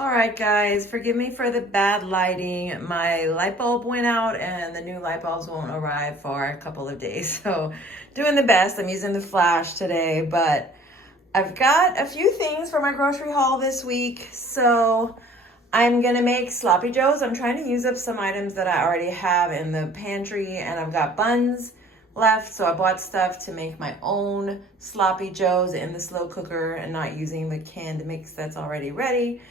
All right, guys, forgive me for the bad lighting. My light bulb went out and the new light bulbs won't arrive for a couple of days. So doing the best. I'm using the flash today, but I've got a few things for my grocery haul this week. So I'm gonna make sloppy joes. I'm trying to use up some items that I already have in the pantry, and I've got buns left. So I bought stuff to make my own sloppy joes in the slow cooker and not using the canned mix that's already ready.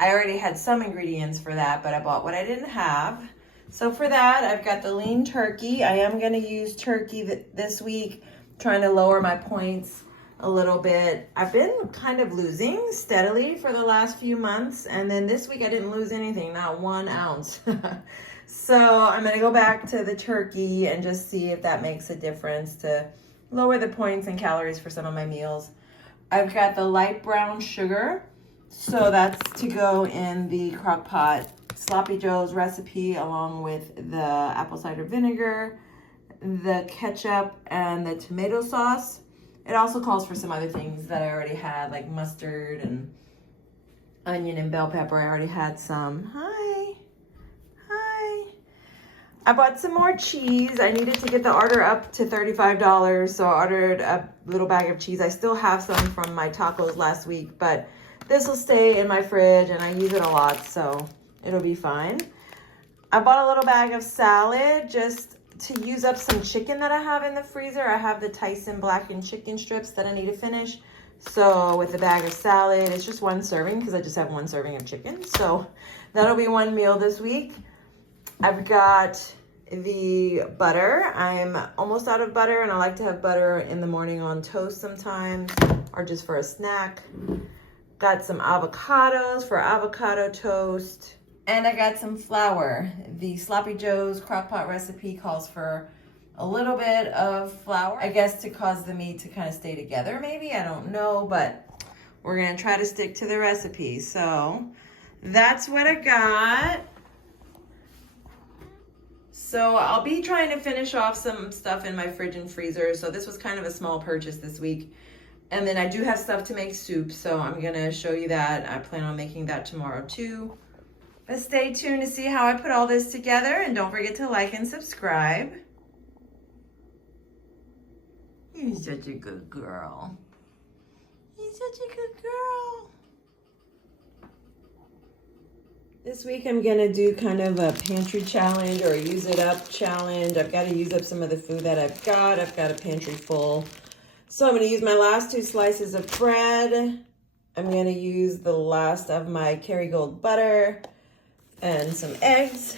I already had some ingredients for that, but I bought what I didn't have. So for that, I've got the lean turkey. I am gonna use turkey this week, trying to lower my points a little bit. I've been kind of losing steadily for the last few months, and then this week I didn't lose anything, not 1 ounce. So I'm gonna go back to the turkey and just see if that makes a difference to lower the points and calories for some of my meals. I've got the light brown sugar. So that's to go in the crock pot sloppy joes recipe, along with the apple cider vinegar, the ketchup, and the tomato sauce. It also calls for some other things that I already had, like mustard and onion and bell pepper. I already had some. Hi. I bought some more cheese. I needed to get the order up to $35, so I ordered a little bag of cheese. I still have some from my tacos last week, but this will stay in my fridge and I use it a lot, so it'll be fine. I bought a little bag of salad just to use up some chicken that I have in the freezer. I have the Tyson blackened chicken strips that I need to finish. So with the bag of salad, it's just 1 serving because I just have 1 serving of chicken. So that'll be 1 meal this week. I've got the butter. I'm almost out of butter, and I like to have butter in the morning on toast sometimes or just for a snack. Got some avocados for avocado toast. And I got some flour. The Sloppy Joe's crockpot recipe calls for a little bit of flour, I guess to cause the meat to kind of stay together maybe, I don't know, but we're gonna try to stick to the recipe. So that's what I got. So I'll be trying to finish off some stuff in my fridge and freezer. So this was kind of a small purchase this week. And then I do have stuff to make soup, so I'm gonna show you that. I plan on making that tomorrow too. But stay tuned to see how I put all this together, and don't forget to like and subscribe. You're such a good girl. You're such a good girl. This week I'm gonna do kind of a pantry challenge or a use it up challenge. I've gotta use up some of the food that I've got. I've got a pantry full. So I'm going to use my last 2 slices of bread. I'm going to use the last of my Kerrygold butter and some eggs.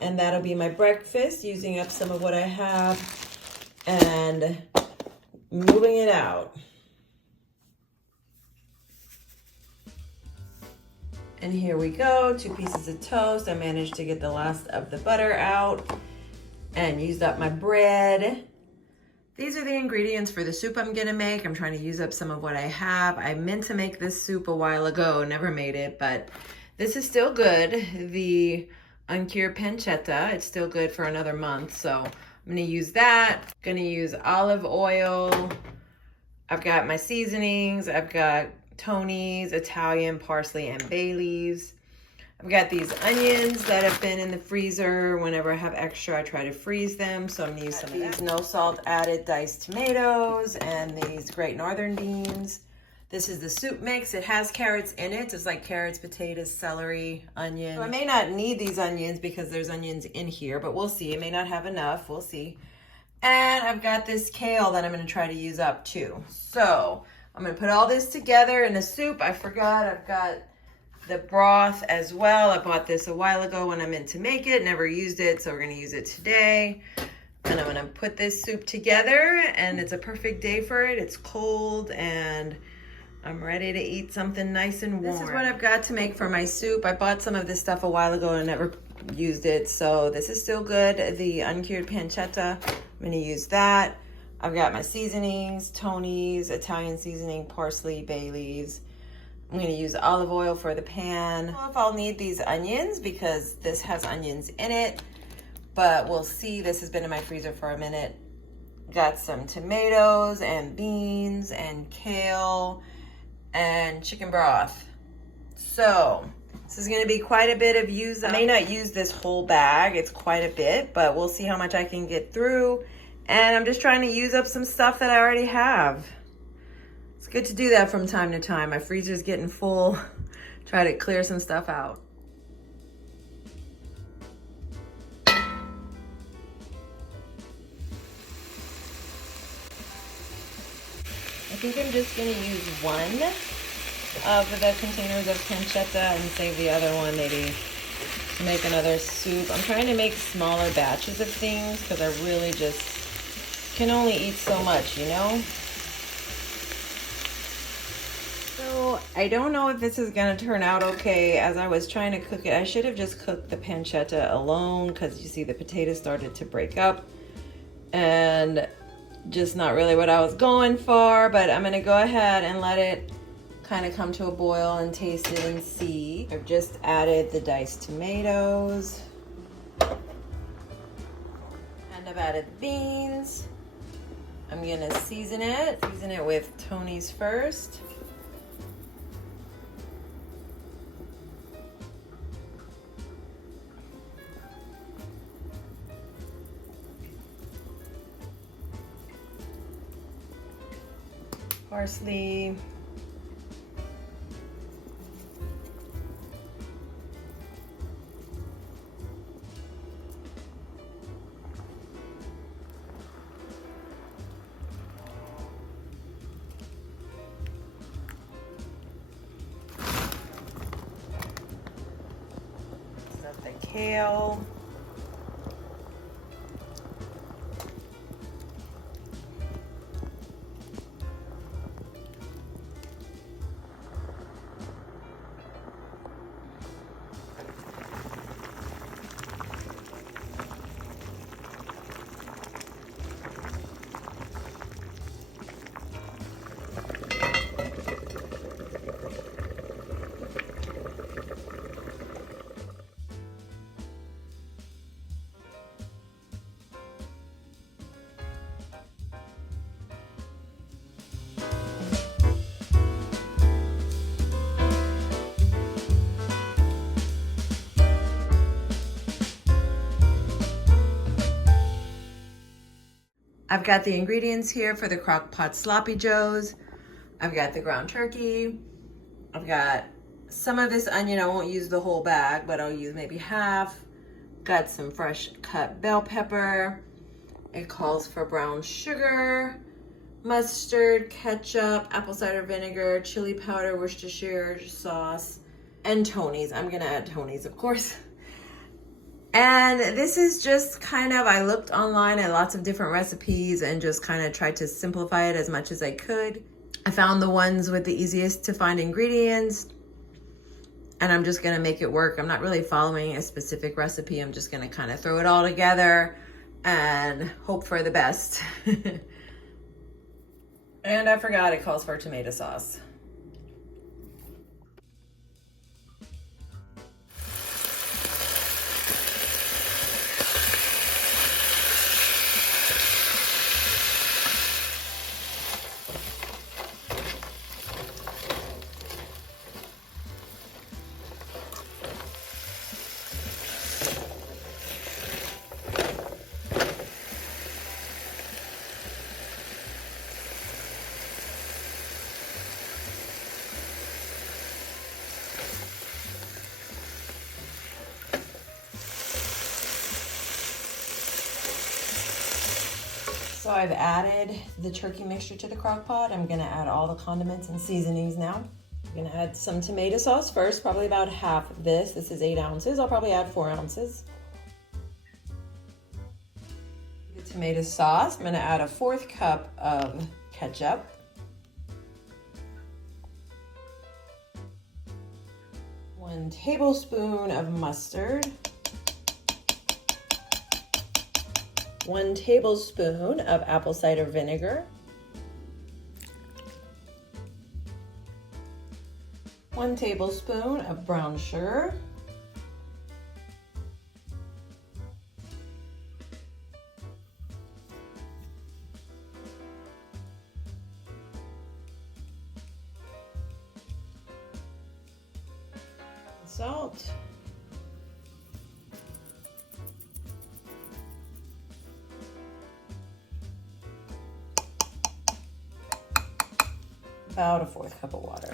And that'll be my breakfast, using up some of what I have and moving it out. And here we go, 2 pieces of toast. I managed to get the last of the butter out and used up my bread. These are the ingredients for the soup I'm gonna make. I'm trying to use up some of what I have. I meant to make this soup a while ago, never made it, but this is still good. The uncured pancetta, it's still good for another month, so I'm gonna use that. Gonna use olive oil. I've got my seasonings. I've got Tony's, Italian, parsley, and bay leaves. I've got these onions that have been in the freezer. Whenever I have extra, I try to freeze them. So I'm gonna use some of these no salt added diced tomatoes and these Great Northern beans. This is the soup mix. It has carrots in it. It's like carrots, potatoes, celery, onion. So I may not need these onions because there's onions in here, but we'll see. I may not have enough, we'll see. And I've got this kale that I'm gonna try to use up too. So I'm gonna put all this together in a soup. I forgot, I've got the broth as well. I bought this a while ago when I meant to make it, never used it, so we're gonna use it today. And I'm gonna put this soup together, and it's a perfect day for it. It's cold and I'm ready to eat something nice and warm. This is what I've got to make for my soup. I bought some of this stuff a while ago and never used it, so this is still good. The uncured pancetta, I'm gonna use that. I've got my seasonings, Tony's, Italian seasoning, parsley, bay leaves. I'm gonna use olive oil for the pan. I don't know if I'll need these onions because this has onions in it, but we'll see. This has been in my freezer for a minute. Got some tomatoes and beans and kale and chicken broth. So This is gonna be quite a bit of use. I may not use this whole bag, it's quite a bit, but we'll see how much I can get through. And I'm just trying to use up some stuff that I already have. It's good to do that from time to time. My freezer's getting full. Try to clear some stuff out. I think I'm just gonna use one of the containers of pancetta and save the other one maybe to make another soup. I'm trying to make smaller batches of things because I really just can only eat so much, you know? So I don't know if this is gonna turn out okay. As I was trying to cook it, I should have just cooked the pancetta alone because you see the potatoes started to break up and just not really what I was going for, but I'm gonna go ahead and let it kind of come to a boil and taste it and see. I've just added the diced tomatoes and I've added the beans. I'm gonna season it with Tony's first. Parsley. Set the kale. I've got the ingredients here for the crock pot sloppy joes. I've got the ground turkey. I've got some of this onion. I won't use the whole bag, but I'll use maybe half. Got some fresh cut bell pepper. It calls for brown sugar, mustard, ketchup, apple cider vinegar, chili powder, Worcestershire sauce, and Tony's. I'm gonna add Tony's, of course. And this is just kind of, I looked online at lots of different recipes and just kind of tried to simplify it as much as I could. I found the ones with the easiest to find ingredients and I'm just gonna make it work. I'm not really following a specific recipe. I'm just gonna kind of throw it all together and hope for the best. And I forgot it calls for tomato sauce. So I've added the turkey mixture to the crock pot. I'm gonna add all the condiments and seasonings now. I'm gonna add some tomato sauce first, probably about half of this. This is 8 ounces. I'll probably add 4 ounces. The tomato sauce, I'm gonna add a 1/4 cup of ketchup. 1 tablespoon of mustard. 1 tablespoon of apple cider vinegar, 1 tablespoon of brown sugar, salt. About a 1/4 cup of water.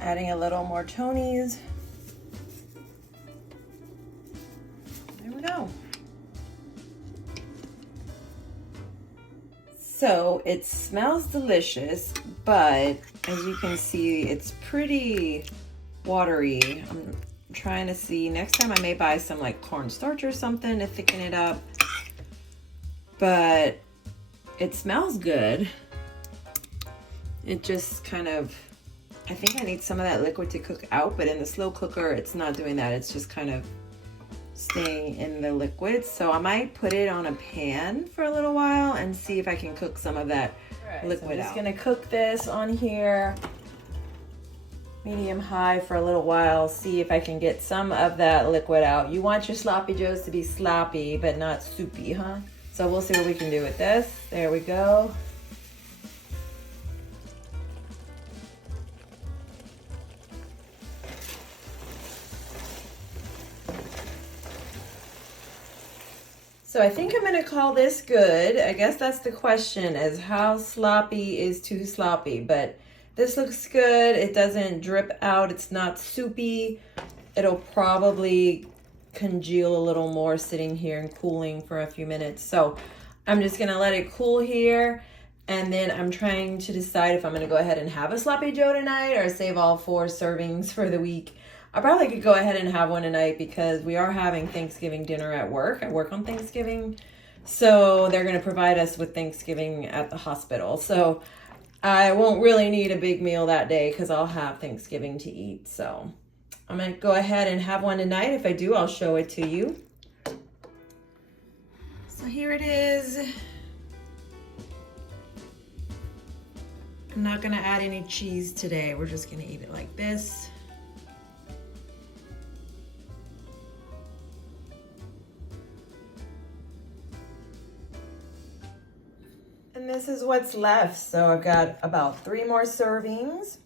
Adding a little more Tony's. There we go. So it smells delicious, but as you can see, it's pretty watery. I'm trying to see, next time I may buy some like cornstarch or something to thicken it up, but it smells good. It just kind of, I think I need some of that liquid to cook out, but in the slow cooker, it's not doing that. It's just kind of staying in the liquid. So I might put it on a pan for a little while and see if I can cook some of that liquid out. I'm just gonna cook this on here, medium high for a little while, see if I can get some of that liquid out. You want your sloppy joes to be sloppy, but not soupy, huh? So we'll see what we can do with this. There we go. So I think I'm gonna call this good. I guess that's the question, is how sloppy is too sloppy, but this looks good. It doesn't drip out, it's not soupy. It'll probably congeal a little more sitting here and cooling for a few minutes. So I'm just gonna let it cool here, and then I'm trying to decide if I'm gonna go ahead and have a sloppy joe tonight or save all 4 servings for the week. I probably could go ahead and have one tonight because we are having Thanksgiving dinner at work. I work on Thanksgiving, so they're gonna provide us with Thanksgiving at the hospital. So I won't really need a big meal that day because I'll have Thanksgiving to eat. So I'm gonna go ahead and have one tonight. If I do, I'll show it to you. So here it is. I'm not gonna add any cheese today. We're just gonna eat it like this. And this is what's left. So I've got about 3 more servings.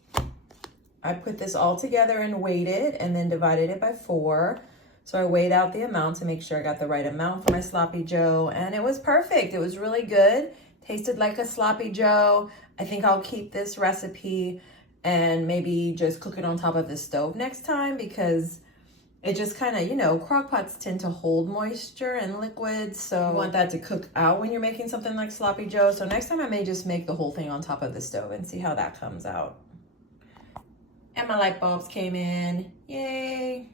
I put this all together and weighed it and then divided it by 4. So I weighed out the amount to make sure I got the right amount for my sloppy joe, and it was perfect. It was really good. Tasted like a sloppy joe. I think I'll keep this recipe and maybe just cook it on top of the stove next time, because it just kind of, you know, crock pots tend to hold moisture and liquids, so you want that to cook out when you're making something like sloppy joe. So next time I may just make the whole thing on top of the stove and see how that comes out. And my light bulbs came in, yay.